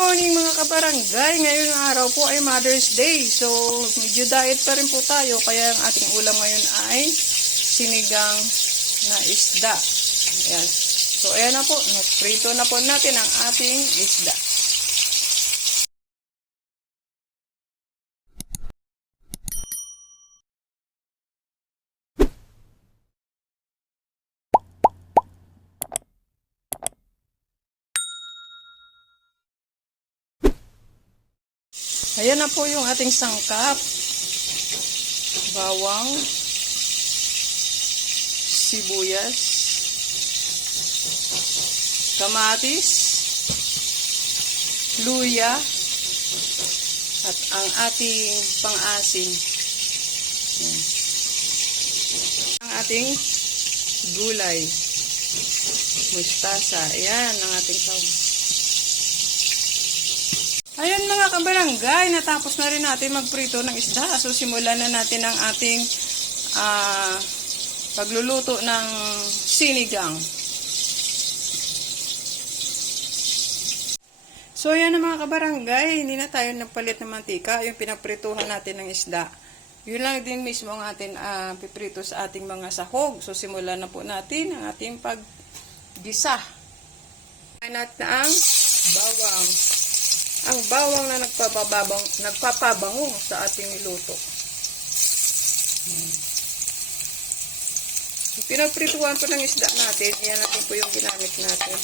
morning mga kabarangay. Ngayong araw po ay Mother's Day. So, medyo diet pa rin po tayo. Kaya ang ating ulam ngayon ay sinigang na isda. Ayan. So, ayan na po. Nagprito na po natin ang ating isda. Ayan na po yung ating sangkap. Bawang, sibuyas, kamatis, luya, at ang ating pang-asin. Ang ating gulay, mustasa. Ayan ang ating sabaw. Ayan mga kabarangay, natapos na rin natin magprito ng isda. So simulan na natin ang ating pagluluto ng sinigang. So ayan na mga kabarangay, hindi na tayo nagpalit ng mantika. Yung pinaprituhan natin ng isda, yun lang din mismo ang ating piprito sa ating mga sahog. So simulan na po natin ang ating paggisa. Ayan natin ang bawang. Ang bawang na nagpapabango sa ating niluto. Pinagprituhan po ng isda natin, yan natin po yung ginamit natin.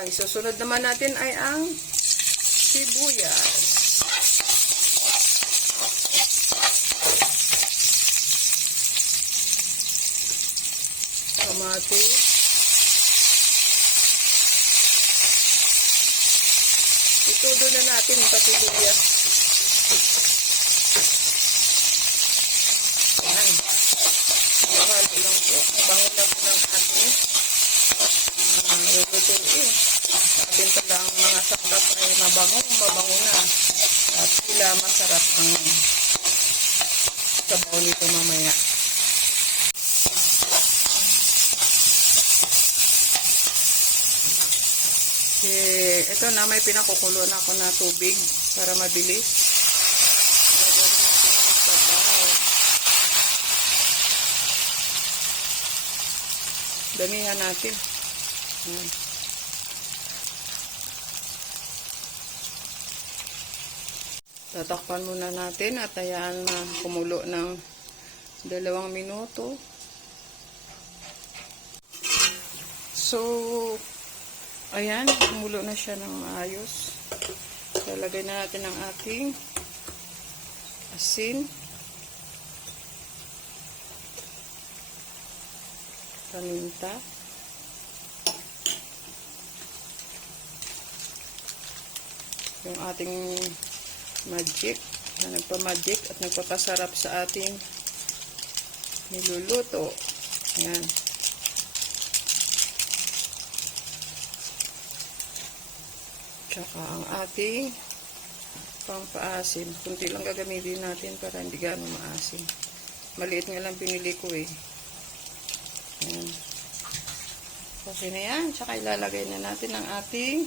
Ang susunod naman natin ay ang sibuyas. Kamatis. Itudo na natin pati luya. Ayan. Mahalo lang po. Bango na po ng ating lulutuin. Atin pala ang mga sangkap ay mabango na. At sila masarap ang sabaw nito mamaya. Ito na, may pinakukulo na ako na tubig para mabilis. Lagyan na natin ang sabaw. Damihan natin. Tatakpan muna natin at hayaan na kumulo ng 2 minuto. So, ayan, kumulo na siya ng maayos. Lalagay na natin ang ating asin, paminta, yung ating magic na nagpamagic at nagpapasarap sa ating niluluto. Ayan. Tsaka ang ating pang-paasim. Kunti lang gagamitin natin para hindi gano'ng maasim. Maliit nga lang pinili ko eh. Ayan. Okay na yan. Tsaka ilalagay na natin ang ating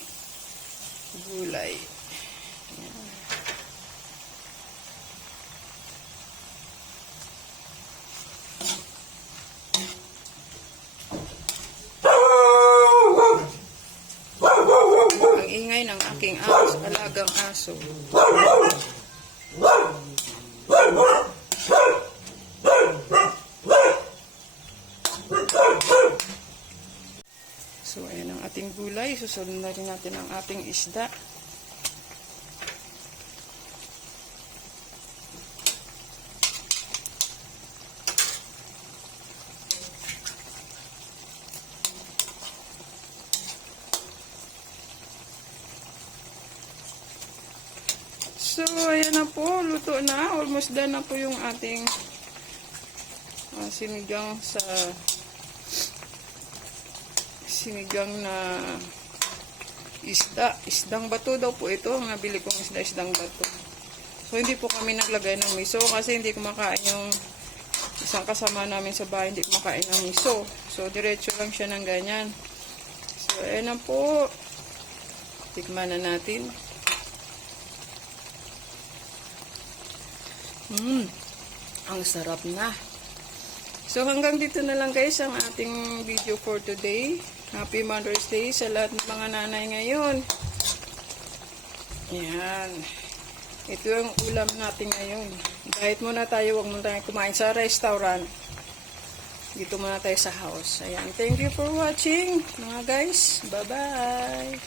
gulay. Ayan. Ingay ng aking alagang aso. So, ayan ang ating gulay. Susunod na rin natin ang ating isda. So, ayan na po, luto na. Almost done na po yung ating sinigang na isda. Isdang bato daw po ito. Ang nabili kong isdang bato. So, hindi po kami naglagay ng miso kasi hindi kumakain yung isang kasama namin sa bahay. Hindi kumakain ng miso. So, diretso lang siya ng ganyan. So, ayan na po. Tikman na natin. Ang sarap na. So hanggang dito na lang guys ang ating video for today. Happy Mother's Day sa lahat ng mga nanay ngayon. Yan. Ito yung ulam natin ngayon. Diet muna tayo, huwag muna tayo kumain sa restaurant. Dito muna tayo sa house. Ayan. Thank you for watching mga guys. Bye-bye.